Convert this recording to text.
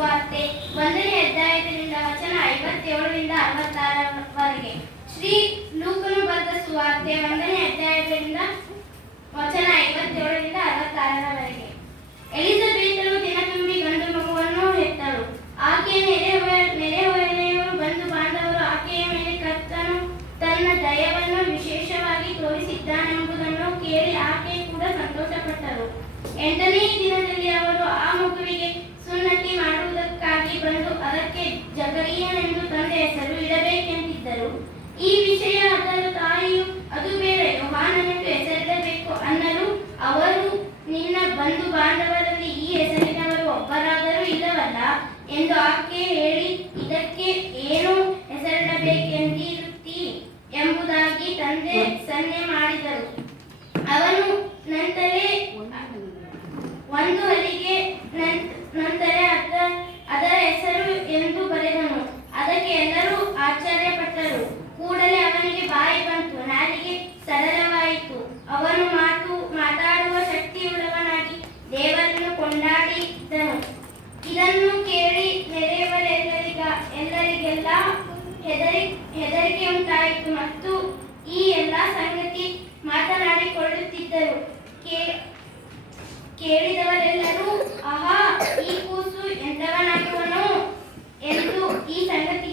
ಸುವಾರ್ತೆ 1ನೇ ಅಧ್ಯಾಯದಿಂದ ವಚನ 57ರಿಂದ 66ರವರೆಗೆ. ಶ್ರೀ ಲೂಕನು ಬರೆದ ಸುವಾರ್ತೆ 1ನೇ ಅಧ್ಯಾಯದಿಂದ ವಚನ 57ರಿಂದ 66ರವರೆಗೆ. ಎಲಿಜಬೆತಳು ದಿನತುಂಬಿ ಗಂಡು ಮಗುವನ್ನು ಹೆತ್ತಳು. ಆಕೆಯ ನೆರೆಹೊರೆಯವರು ಬಂಧು ಬಾಂಧವರು ಆಕೆಯ ಮೇಲೆ ಕರ್ತನು ತನ್ನ ದಯವನ್ನು ವಿಶೇಷವಾಗಿ ತೋರಿಸಿದ್ದಾನೆಂಬುದನ್ನು ಕೇಳಿ ಆಕೆ ಕೂಡ ಸಂತೋಷಪಟ್ಟರು. 8ನೇ ದಿನದಲ್ಲಿ ಅವರು ಆ ಮಗುವಿಗೆ ಸುನ್ನತಿ ಮಾಡುವುದಕ್ಕಾಗಿ ಬಂದು ಅದಕ್ಕೆ ಜಕರೀಯನೆಂದು ತಂದೆ ಹೆಸರು ಇಡಬೇಕೆಂದಿದ್ದರು. ಈ ವಿಷಯ ಅದರ ತಾಯಿಯು ಅದು ಬೇಡ, ಯೋಹಾನನೆಂದು ಹೆಸರಿಡಬೇಕು ಅನ್ನಲು ಅವರು, ನಿನ್ನ ಬಂಧು ಬಾಂಧವರಲ್ಲಿ ಈ ಹೆಸರಿನವರು ಒಬ್ಬರಾದರೂ ಇಲ್ಲವಲ್ಲ ಎಂದು ಆಕೆ ಹೇಳಿ, ಇದಕ್ಕೆ ಏನು ಹೆಸರಿಡಬೇಕೆಂದಿರುತ್ತೀ ಎಂಬುದಾಗಿ ತಂದೆ ಸನ್ನೆ ಮಾಡಿದರು. ಅವನು ನಂತರೇ ಒಂದು ಹಲಿಗೆ ನಂತರ ಅದರ ಹೆಸರು ಎಂದು ಬರೆದನು. ಅದಕ್ಕೆ ಎಲ್ಲರೂ ಆಶ್ಚರ್ಯಪಟ್ಟರು. ಕೂಡಲೇ ಅವನಿಗೆ ಬಾಯಿ ಬಂತು, ನಾಲಿಗೆ ಸಡಲವಾಯಿತು. ಅವನು ಮಾತಾಡುವ ಶಕ್ತಿಯುಳ್ಳವನಾಗಿ ದೇವರನ್ನು ಕೊಂಡಾಡಿದನು. ಇದನ್ನು ಕೇಳಿ ನೆರೆಯವರೆಲ್ಲರಿಗೆಲ್ಲ ಹೆದರಿಕೆ ಉಂಟಾಯಿತು ಮತ್ತು ಈ ಎಲ್ಲ ಸಂಗತಿ ಮಾತನಾಡಿಕೊಳ್ಳುತ್ತಿದ್ದರು. ಕೇಳಿದವರೆಲ್ಲರೂ, ಆಹಾ, ಈ ಕೂಸು ಎಂಥವನಾಗುವನೋ ಎಂದು ಈ ಸಂಗತಿ